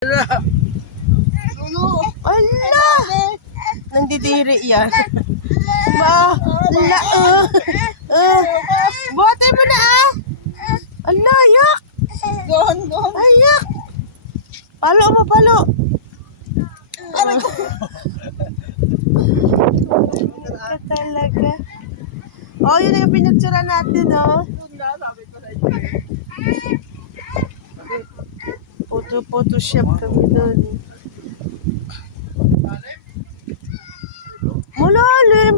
Ala! Nandidiri yan. Ala! Buhatay mo na Ala, yak! Ayak! Palo mo, palo! Ka talaga. Oh, yun na yung pinagtsura natin, oh. Photo-shoot kami doon. Malalim!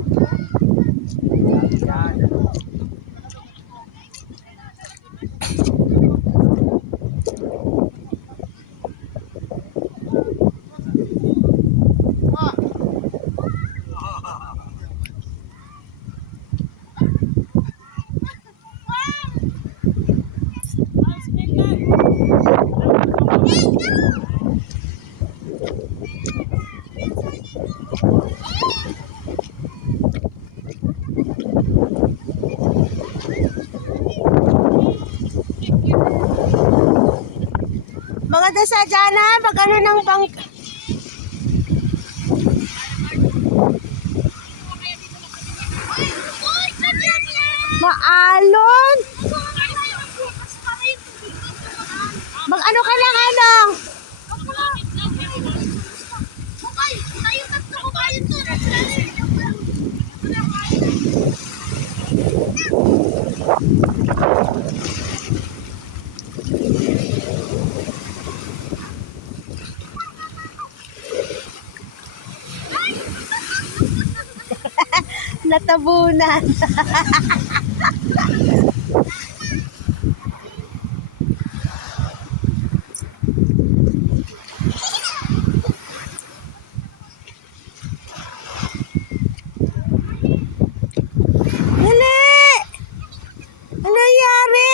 Mga dasadyana, mag-ano ng bang... Maalon! Mag-ano ka lang, ano? Natabunan. Dali! Ano nangyari?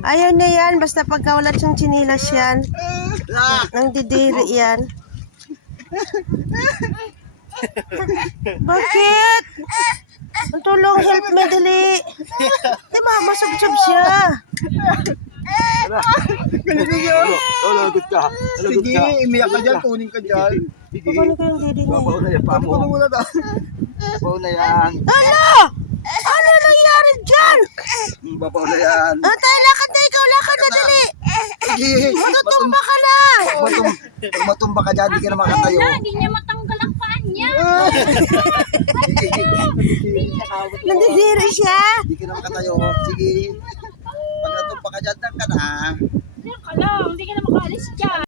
Ayaw na yan, basta pagka wala siyang chinilas yan. Nang didiri yan. Bakit? Ang tulong, help me, dali. Di ba, masubsob siya. Lagot ka. Sige, imiyak ka dyan, kunin ka dyan. Paano ko yung didi niya? Babaw na yan, pamo. Ano muna daw? Babaw na yan. Ano? Ano nangyari dyan? Babaw na yan. Tayo, lakad na ikaw, lakad na, dali. Sige. Matutumba ka na. Pag matumba ka dyan, di ka na makatayo. Hindi niya matanggal ang paan niya. Nandidiri siya. Di ka na makatayo. Sige. Pag natumba ka dyan, ka na. Hindi ka lang, hindi ka na makaalis dyan.